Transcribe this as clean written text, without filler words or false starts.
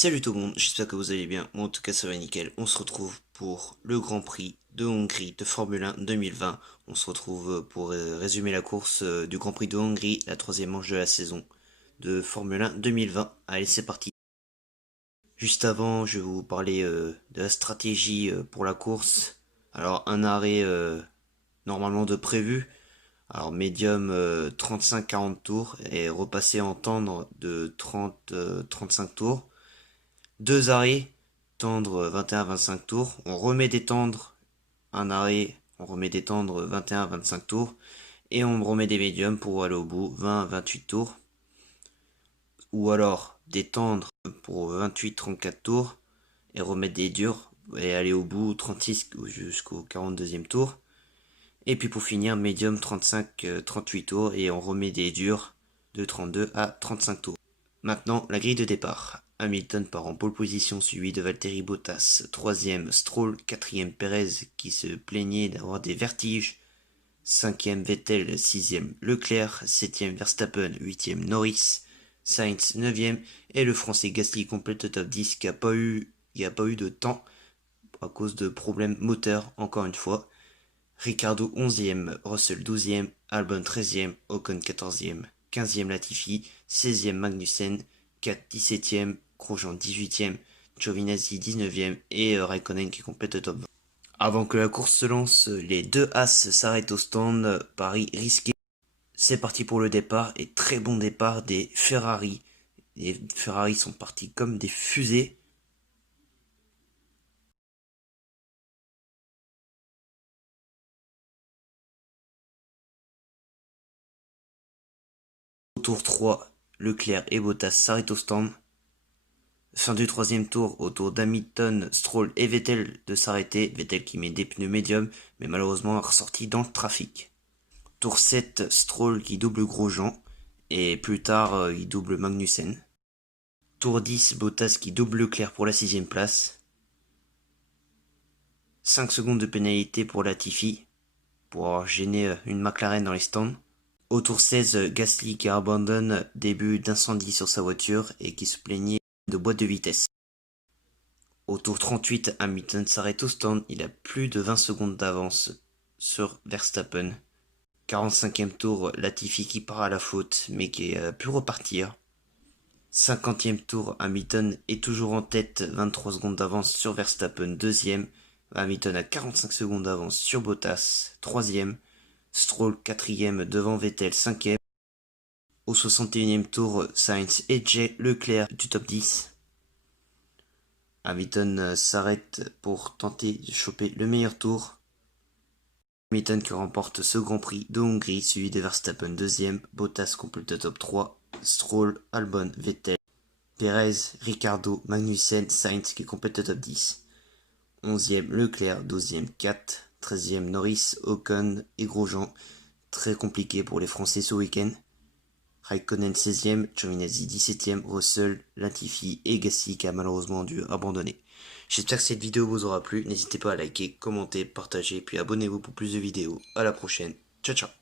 Salut tout le monde, j'espère que vous allez bien. Moi en tout cas ça va nickel. On se retrouve pour le Grand Prix de Hongrie de Formule 1 2020. On se retrouve pour résumer la course du Grand Prix de Hongrie, la troisième manche de la saison de Formule 1 2020. Allez, c'est parti. Juste avant, je vais vous parler de la stratégie pour la course. Alors un arrêt normalement de prévu. Alors médium 35-40 tours et repasser en tendre de 30-35 tours. Deux arrêts, tendre 21-25 tours. On remet des tendres, un arrêt, on remet des tendres 21-25 tours. Et on remet des médiums pour aller au bout, 20-28 tours. Ou alors des tendres pour 28-34 tours. Et remettre des durs et aller au bout 36 jusqu'au 42e tour. Et puis pour finir, médium 35-38 tours. Et on remet des durs de 32 à 35 tours. Maintenant, la grille de départ. Hamilton part en pole position suivi de Valtteri Bottas, troisième Stroll, quatrième Perez qui se plaignait d'avoir des vertiges, cinquième Vettel, sixième Leclerc, septième Verstappen, huitième Norris, Sainz neuvième et le français Gasly complète le top 10 qui a pas eu de temps à cause de problèmes moteurs encore une fois. Ricciardo 11e, Russell 12e, Albon 13e, Ocon 14e, 15e Latifi, 16e Magnussen, 17e, Grosjean 18e, Giovinazzi 19e et Raikkonen qui complète le top 20. Avant que la course se lance, les deux As s'arrêtent au stand, pari risqué. C'est parti pour le départ et très bon départ des Ferrari. Les Ferrari sont partis comme des fusées. Au tour 3, Leclerc et Bottas s'arrêtent au stand. Fin du troisième tour, au tour d'Hamilton, Stroll et Vettel de s'arrêter. Vettel qui met des pneus médiums, mais malheureusement ressorti dans le trafic. Tour 7, Stroll qui double Grosjean, et plus tard il double Magnussen. Tour 10, Bottas qui double Leclerc pour la 6ème place. 5 secondes de pénalité pour Latifi, pour avoir gêné une McLaren dans les stands. Au tour 16, Gasly qui abandonne, début d'incendie sur sa voiture et qui se plaignait de boîte de vitesse. Au tour 38, Hamilton s'arrête au stand, il a plus de 20 secondes d'avance sur Verstappen. 45e tour, Latifi qui part à la faute, mais qui a pu repartir. 50e tour, Hamilton est toujours en tête, 23 secondes d'avance sur Verstappen, deuxième. Hamilton a 45 secondes d'avance sur Bottas, troisième. Stroll, quatrième, devant Vettel, cinquième. Au 61e tour, Sainz et Leclerc du top 10. Hamilton s'arrête pour tenter de choper le meilleur tour. Hamilton qui remporte ce Grand Prix de Hongrie, suivi de Verstappen deuxième, Bottas complète le top 3, Stroll, Albon, Vettel, Perez, Ricciardo, Magnussen, Sainz qui complète le top 10. 11e Leclerc, 12e 4, 13e Norris, Ocon et Grosjean. Très compliqué pour les Français ce week-end. Raikkonen 16e, Giovinazzi 17e, Russell, Latifi et Gasly qui a malheureusement dû abandonner. J'espère que cette vidéo vous aura plu, n'hésitez pas à liker, commenter, partager, puis abonnez-vous pour plus de vidéos. À la prochaine, ciao ciao.